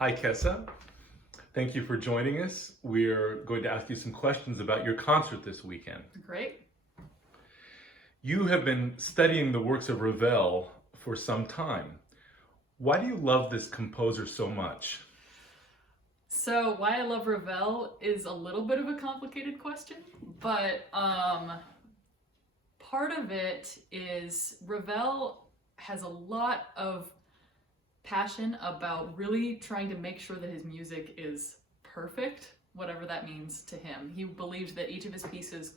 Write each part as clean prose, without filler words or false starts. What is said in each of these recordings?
Hi, Kessa. Thank you for joining us. We're going to ask you some questions about your concert this weekend. Great. You have been studying the works of Ravel for some time. Why do you love this composer so much? So why I love Ravel is a little bit of a complicated question, but part of it is Ravel has a lot of passion about really trying to make sure that his music is perfect, whatever that means to him. He believed that each of his pieces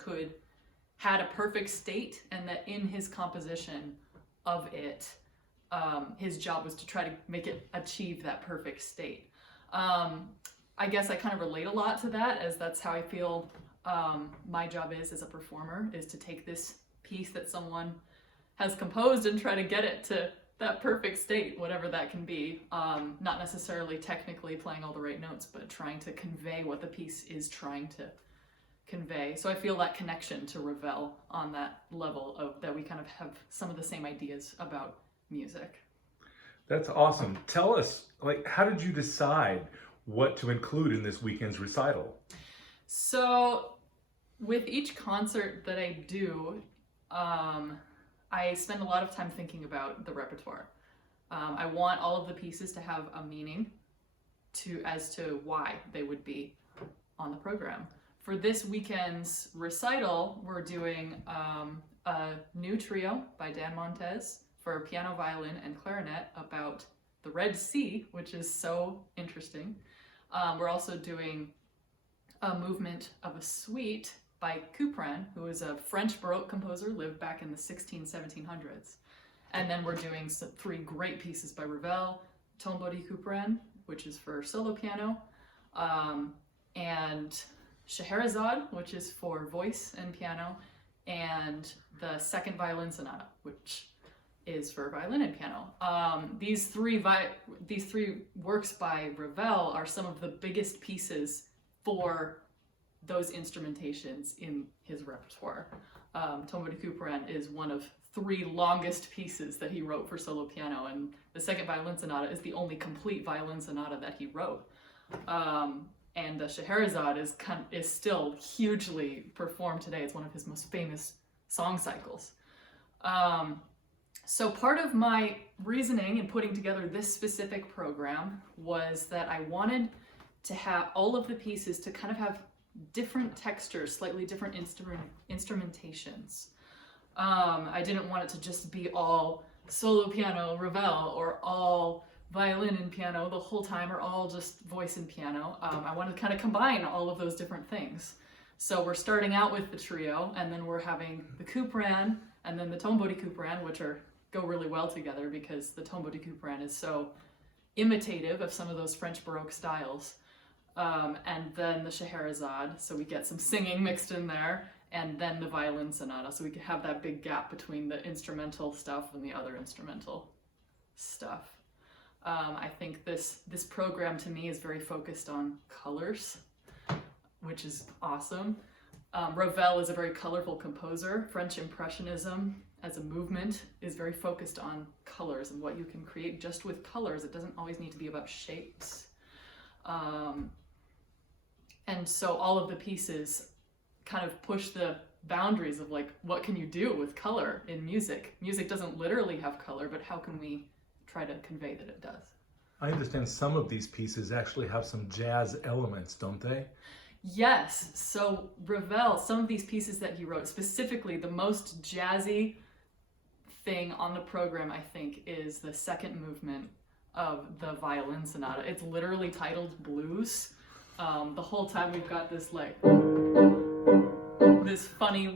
had a perfect state, and that in his composition of it, his job was to try to make it achieve that perfect state. I guess I kind of relate a lot to that, as that's how I feel my job is as a performer, is to take this piece that someone has composed and try to get it to that perfect state, whatever that can be. Not necessarily technically playing all the right notes, but trying to convey what the piece is trying to convey. So I feel that connection to Ravel on that level of that we kind of have some of the same ideas about music. That's awesome. Tell us, how did you decide what to include in this weekend's recital? So with each concert that I do, I spend a lot of time thinking about the repertoire. I want all of the pieces to have a meaning as to why they would be on the program. For this weekend's recital, we're doing a new trio by Dan Montez for piano, violin, and clarinet about the Red Sea, which is so interesting. We're also doing a movement of a suite by Couperin, who is a French Baroque composer, lived back in the 1700s. And then we're doing three great pieces by Ravel, Tombeau de Couperin, which is for solo piano, and Scheherazade, which is for voice and piano, and the Second Violin Sonata, which is for violin and piano. These three works by Ravel are some of the biggest pieces for those instrumentations in his repertoire. Tombeau de Couperin is one of three longest pieces that he wrote for solo piano, and the Second Violin Sonata is the only complete violin sonata that he wrote. And the Scheherazade is still hugely performed today. It's one of his most famous song cycles. So part of my reasoning in putting together this specific program was that I wanted to have all of the pieces to kind of have different textures, slightly different instrumentations. I didn't want it to just be all solo piano Ravel, or all violin and piano the whole time, or all just voice and piano. I wanted to kind of combine all of those different things. So we're starting out with the trio, and then we're having the Couperin and then the Tombeau de Couperin, which go really well together because the Tombeau de Couperin is so imitative of some of those French Baroque styles. And then the Scheherazade, so we get some singing mixed in there, and then the violin sonata, so we can have that big gap between the instrumental stuff and the other instrumental stuff. I think this program to me is very focused on colors, which is awesome. Ravel is a very colorful composer. French Impressionism as a movement is very focused on colors and what you can create just with colors. It doesn't always need to be about shapes. And so all of the pieces kind of push the boundaries of what can you do with color in music? Music doesn't literally have color, but how can we try to convey that it does? I understand some of these pieces actually have some jazz elements, don't they? Yes. So Ravel, some of these pieces that he wrote, specifically the most jazzy thing on the program, I think, is the second movement of the violin sonata. It's literally titled Blues. The whole time we've got this funny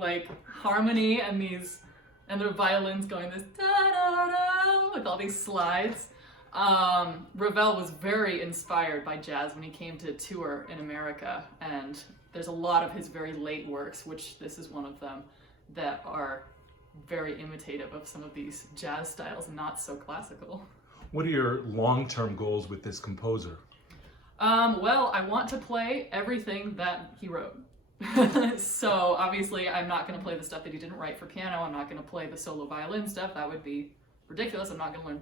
harmony and the violins going this da da da with all these slides. Ravel was very inspired by jazz when he came to tour in America, and there's a lot of his very late works, which this is one of them, that are very imitative of some of these jazz styles, not so classical. What are your long-term goals with this composer? Well, I want to play everything that he wrote. So obviously I'm not going to play the stuff that he didn't write for piano. I'm not going to play the solo violin stuff. That would be ridiculous. I'm not going to learn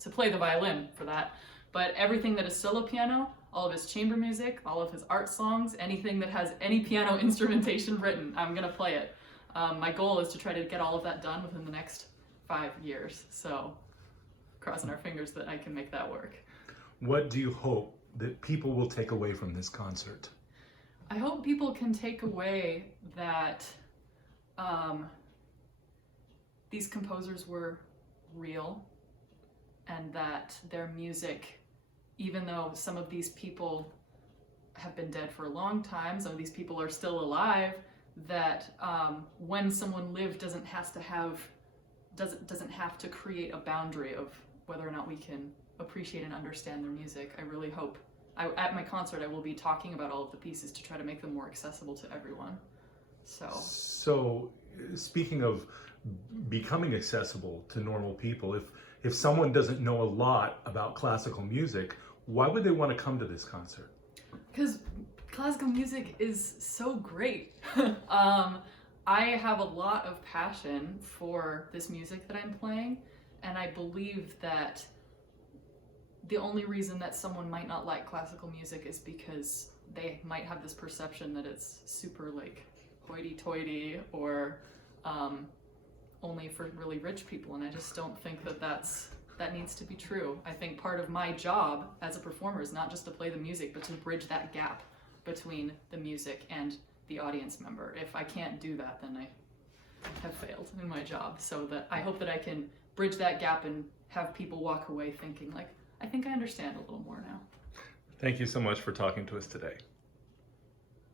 to play the violin for that. But everything that is solo piano, all of his chamber music, all of his art songs, anything that has any piano instrumentation written, I'm gonna play it. My goal is to try to get all of that done within the next 5 years. So crossing our fingers that I can make that work. What do you hope that people will take away from this concert? I hope people can take away that these composers were real, and that their music, even though some of these people have been dead for a long time, some of these people are still alive, that when someone lived doesn't have to create a boundary of whether or not we can appreciate and understand their music. I really hope at my concert I will be talking about all of the pieces to try to make them more accessible to everyone. So speaking of becoming accessible to normal people, if someone doesn't know a lot about classical music, why would they want to come to this concert? Because classical music is so great. I have a lot of passion for this music that I'm playing, and I believe that the only reason that someone might not like classical music is because they might have this perception that it's super like hoity-toity or only for really rich people, and I just don't think that that needs to be true. I think part of my job as a performer is not just to play the music, but to bridge that gap between the music and the audience member. If I can't do that, then I have failed in my job. So that I hope that I can bridge that gap and have people walk away thinking like, I think I understand a little more now. Thank you so much for talking to us today.